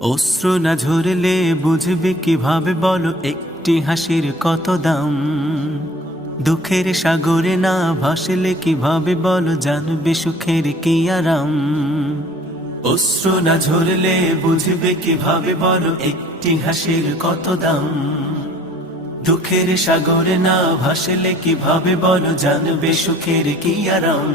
অশ্রু না ঝরলে বুঝবে কীভাবে বলো, একটি হাসির কত দাম? দুঃখের সাগরে না ভাসলে কীভাবে বলো, জানবে সুখের কি আরাম? অশ্রু না ঝরলে বুঝবে কীভাবে বলো, একটি হাসির কত দাম? দুঃখের সাগরে না ভাসলে কীভাবে বলো, জানবে সুখের কি আরাম?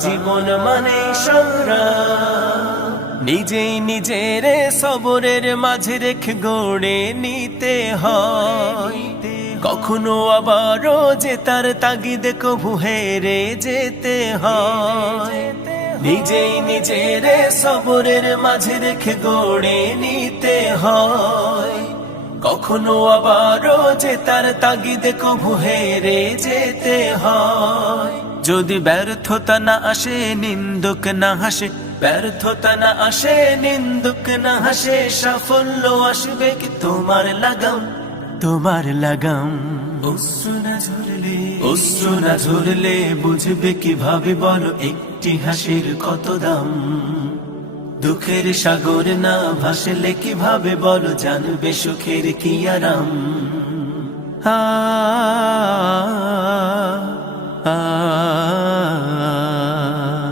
জীবন মানে সংগ্রাম। নিজেই নিজের সবরের মাঝে রেখে গড়ে নিতে হয়। কখনো আবারও যে তার তাগিদে কভু হেরে যেতে হয়। নিজেই নিজের সবরের মাঝে রেখে গড়ে নিতে হয়। কখনো আবারও যে তার তাগিদে কভু হেরে যেতে হয়। যদি ব্যর্থতা না আসে নিন্দুক না হাসে। ব্যর্থতা না আসে নিন্দুক না হাসে সাফল্য আসবে কি তোমার লাগাম? তোমার লাগাম। অশ্রু না ঝরলে ঝরলে বুঝবে কীভাবে বলো একটি হাসির কত দাম? দুঃখের সাগর না ভাসলে কীভাবে বলো জানবে সুখের কি আরাম? আ